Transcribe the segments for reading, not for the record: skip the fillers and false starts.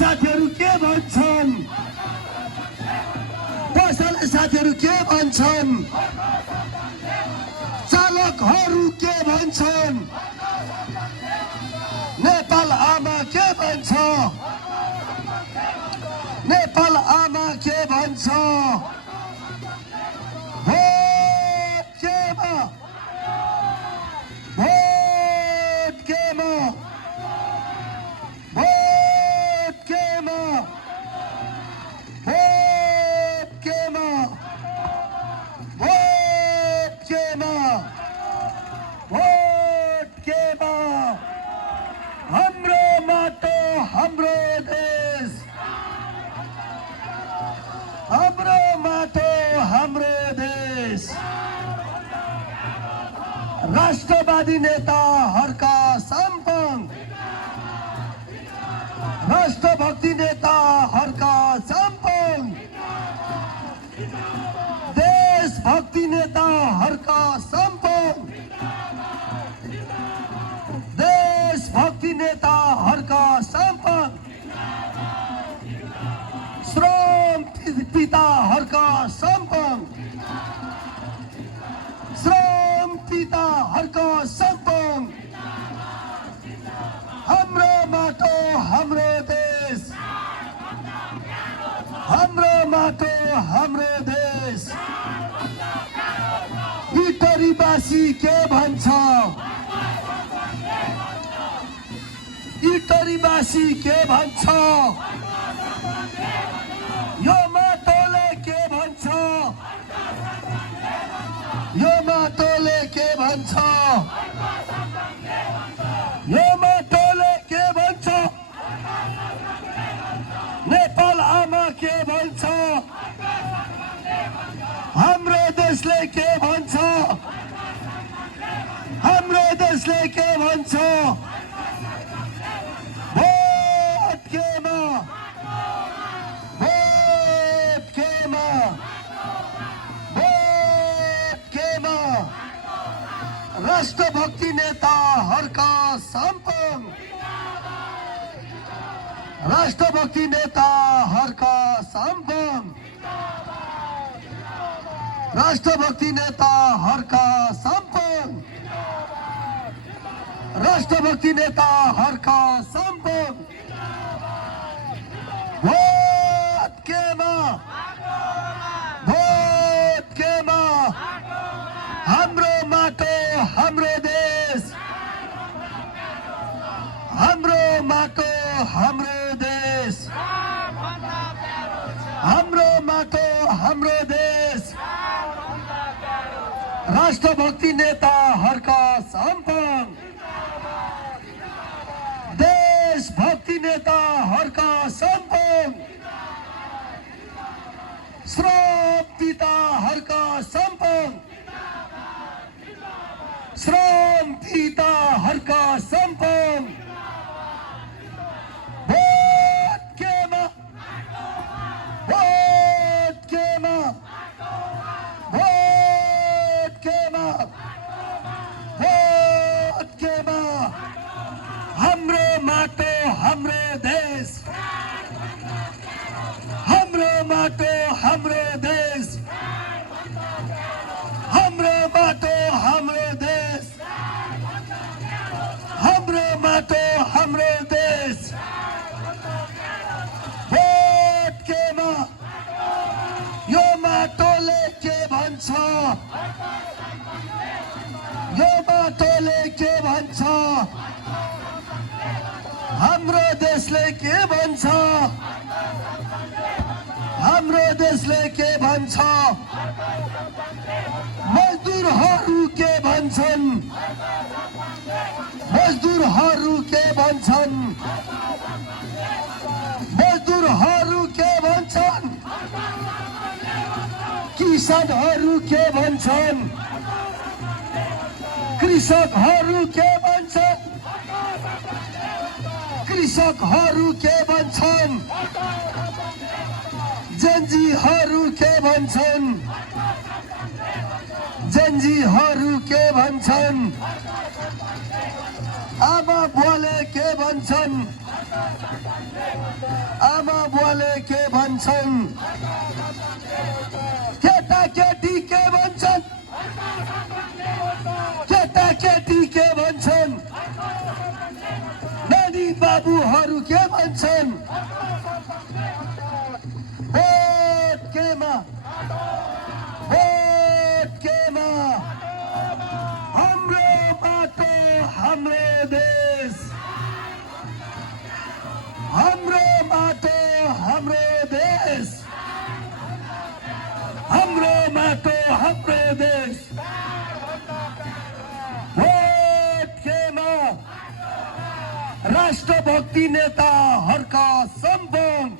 साथीहरू के भन्छन् पसले साथीहरू के भन्छन् चालकहरू के भन्छन् नेपाल आमा के भन्छ नेपाल आमा के भन्छ भोट केमा भोट केमा भोट केमा भोट केमा भोट केमा भोट केमा हाम्रो माटो हाम्रो देश हाम्रो माटो हाम्रो देश राष्ट्रवादी नेताहरूका सम्पङ राष्ट्रभक्ति नेताहरूका सम्पङ देशभक्ति नेताहरूका सम्पङ देशभक्ति नेताहरूका सम्पङ श्रम पिताहरूका सम्पङ श्रम पिताहरूका सम्पङ हाम्रो माटो हाम्रो देश हाम्रो माटो हाम्रो देश इटरीवासी के भन्छ इटरीवासी के भन्छ यो माटोले के भन्छ यो माटोले के भन्छ यो माटोले के भन्छ नेपाल आमा के भन्छ हाम्रो देशले के भन्छ हाम्रो देशले के भन्छ भोट केमा भोट केमा भोट केमा राष्ट्रभक्ति नेताहरूका सम्पङ राष्ट्रभक्ति नेताहरूका सम्पङ राष्ट्रभक्ति नेताहरूका सम्पङ राष्ट्रभक्ति नेताहरूका सम्पङ भोट केमा भोट केमा हाम्रो माटो हाम्रो देश हाम्रो माटो हाम्रो देश हाम्रो माटो हाम्रो देश राष्ट्रभक्ति नेताहरूका सम्पङ देशभक्ति नेताहरूका सम्पङ श्रम पिताहरूका सम्पङ श्रम पिताहरूका सम्पङ भोट केमा भोट केमा भोट केमा भोट केमा हाम्रो माटो हाम्रो देश हाम्रो माटो हाम्रो देश हाम्रो माटो हाम्रो देश हाम्रो माटो हाम्रो देश भोट केमा यो माटोले के भन्छ यो माटोले के भन्छ हाम्रो देशले के भन्छ हाम्रो देशले के भन्छ मजदुरहरू के भन्छन् मजदुरहरू के भन्छन् मजदुरहरू के भन्छन् किसानहरू के भन्छन् कृषकहरू के भन्छन् कृषकहरू के भन्छन् जनजीहरू के भन्छन् जनजीहरू के भन्छन् आमा बुवाले के भन्छन् आमा बुवाले के भन्छन् केटा केटी के भन्छन् केटा केटी के भन्छन् नानी बाबुहरू के भन्छन् भोट केमा हाम्रो बाटो हाम्रो देश हाम्रो बाटो हाम्रो देश हाम्रो बाटो हाम्रो देश भोट केमा राष्ट्रभक्ति नेताहरूका सम्पन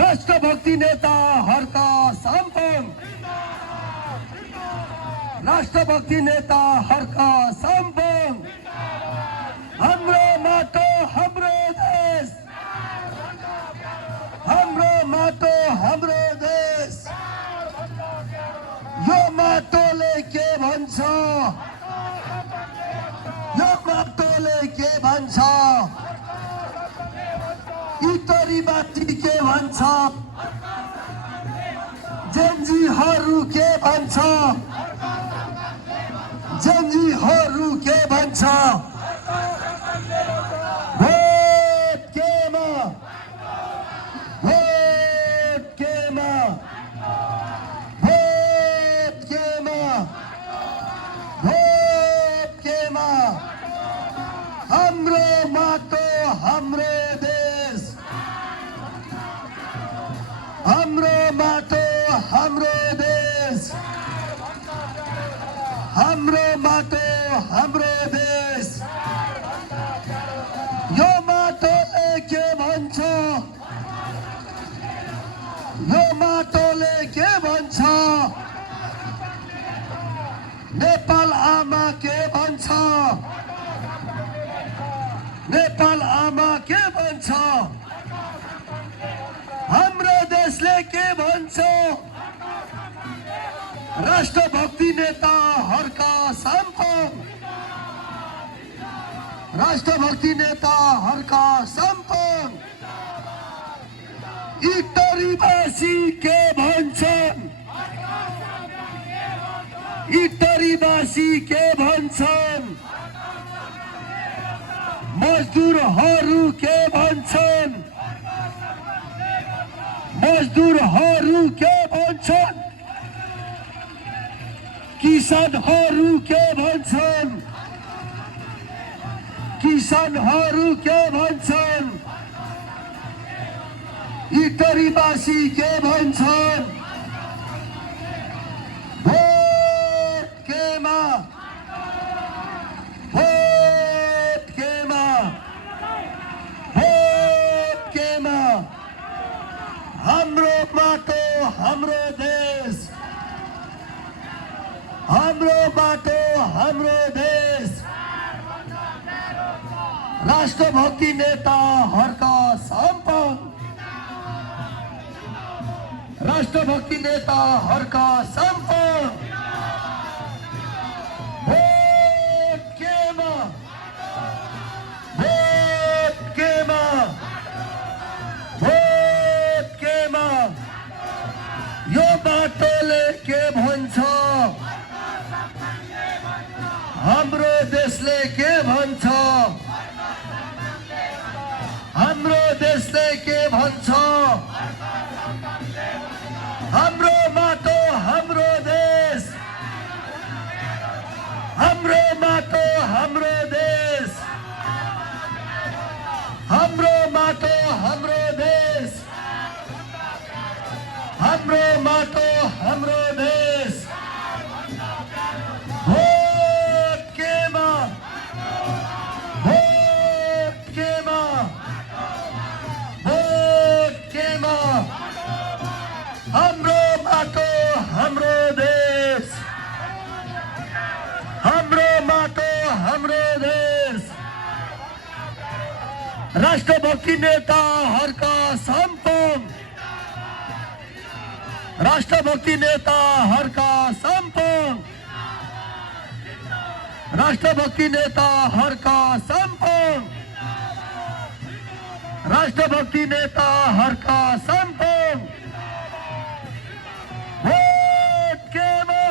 राष्ट्रभक्ति नेताहरूका सम्पन राष्ट्रभक्ति नेताहरूका सम्पन हाम्रो माटो हाम्रो देश हाम्रो माटो हाम्रो देश यो माटोले के भन्छ यो माटोले के भन्छ इतरीमाथि के भन्छ जेन्जीहरू के भन्छ जेन्जीहरू के भन्छ भोट केमा भोट केमा भोट केमा भोट केमा हाम्रो माटो हाम्रो देश हाम्रो माटो हाम्रो देश हाम्रो माटो हाम्रो देश यो माटोले के भन्छ यो माटोले के भन्छ नेपाल आमा के भन्छ नेपाल आमा के भन्छ हाम्रो देशले के भन्छ राष्ट्रभक्ति नेताहरूका सम्पन राष्ट्रभक्ति नेताहरूका सम्पन इटरीवासी के भन्छन् इटरीवासी के भन्छन् मजदुरहरू के भन्छन् मजदुरहरू के भन्छन् किसानहरू के भन्छन् किसानहरू के भन्छन् इटरीवासी के भन्छन् भोट केमा भोट केमा भोट केमा हाम्रो माटो हाम्रो देश हाम्रो बाटो हाम्रो देश राष्ट्रभक्ति नेताहरूका सम्पन राष्ट्रभक्ति नेताहरूका सम्पन भोट केमा भोट केमा भोट केमा यो बाटोले के भन्छ हाम्रो देशले के भन्छ हाम्रो देशले के भन्छ हाम्रो माटो हाम्रो देश हाम्रो माटो हाम्रो देश हाम्रो माटो हाम्रो देश हाम्रो माटो हाम्रो देश भोट केमा भोट केमा भोट केमा हाम्रो माटो हाम्रो देश हाम्रो माटो हाम्रो देश राष्ट्रभक्ति नेताहरूका सम्पन राष्ट्रभक्ति नेताहरूका सम्पन राष्ट्रभक्ति नेता हर्का सम्पङ, राष्ट्रभक्ति नेता हर्का सम्पङ। भोट केमा,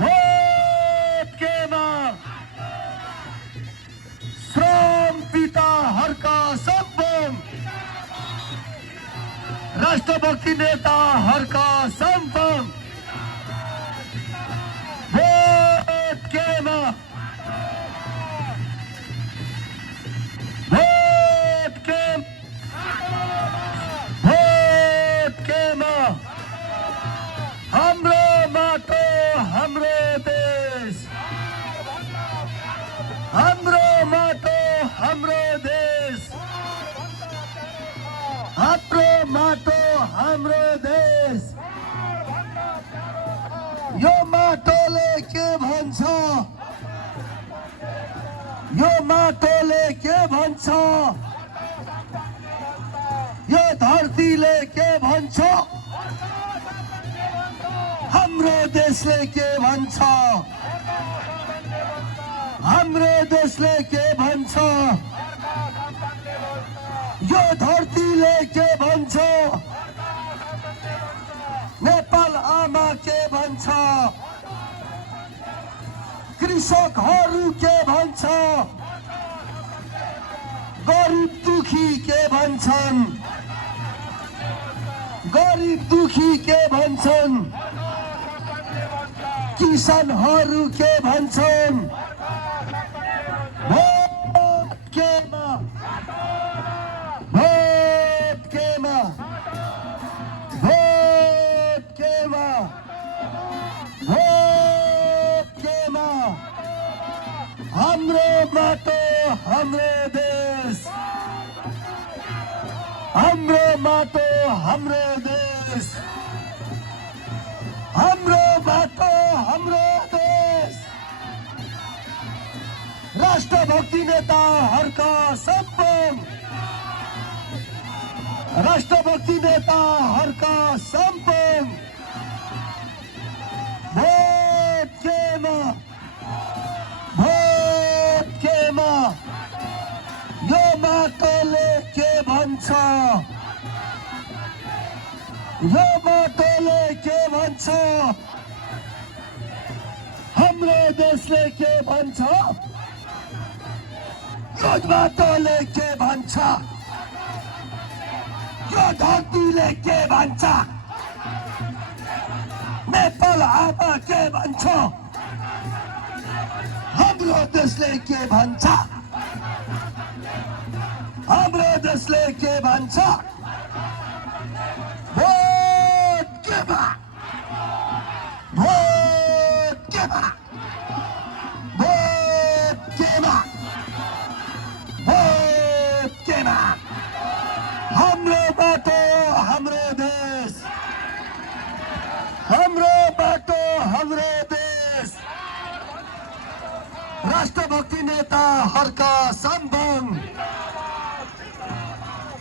भोट केमा। श्रम पिता हर्का सम्पङ, राष्ट्रभक्ति नेता हर्का सम्पङ। भोट केमा, भोट केम, भोट केमा। हाम्रो माटो हाम्रो देश, हाम्रो माटो हाम्रो देश, हाम्रो माटो हाम्रो देश। यो माटोले के भन्छ, यो माटोले के भन्छ, यो धरतीले के भन्छ, हाम्रो देशले के भन्छ, हाम्रो देशले के भन्छ, यो धरतीले के भन्छ, नेपाल आमा के भन्छ, कृषकहरू के भन्छ, गरिब दुखी के भन्छन्, गरिब दुखी के भन्छन्, किसानहरू के भन्छन्। भोट केमा, भोट केमा, भोट केमा, भोट केमा। हाम्रो माटो हाम्रो देश, हाम्रो माटो हाम्रो देश, हाम्रो माटो हाम्रो देश। राष्ट्रभक्ति नेता हर्का सम्पङ, राष्ट्रभक्ति नेता हर्का सम्पङ। भोट केमा, भोट केमा। यो माटोले के भन्छ, यो माटोले के भन्छ, हाम्रो देशले के भन्छ, यो माटोले के भन्छ, यो धरतीले के भन्छ, नेपाल आमा के भन्छ, हाम्रो देशले के भन्छ, हाम्रो देशले के भन्छ। भोट केमा, भोट केमा, भोट केमा, भोट केमा। हाम्रो बाटो हाम्रो देश, हाम्रो बाटो हाम्रो देश। राष्ट्रभक्ति नेता हर्का सम्पङ,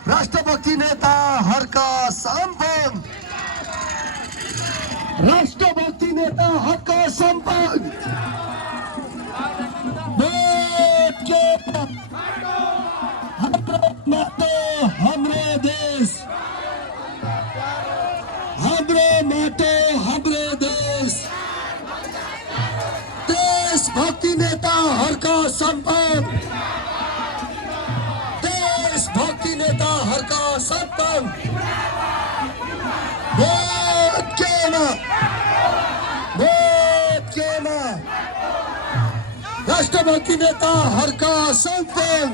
राष्ट्रभक्ति नेता हर्का सम्पङ, राष्ट्रभक्ति नेता हर्का सम्पङ। भोट केमा, हाम्रो माटो हाम्रो देश, हाम्रो माटो हाम्रो देश। देशभक्ति नेता हर्का सम्पङ, देशभक्ति नेता हर्का सम्पङ। भोट केमा, भोट केमा। राष्ट्रभक्ति नेता हर्का सम्पङ।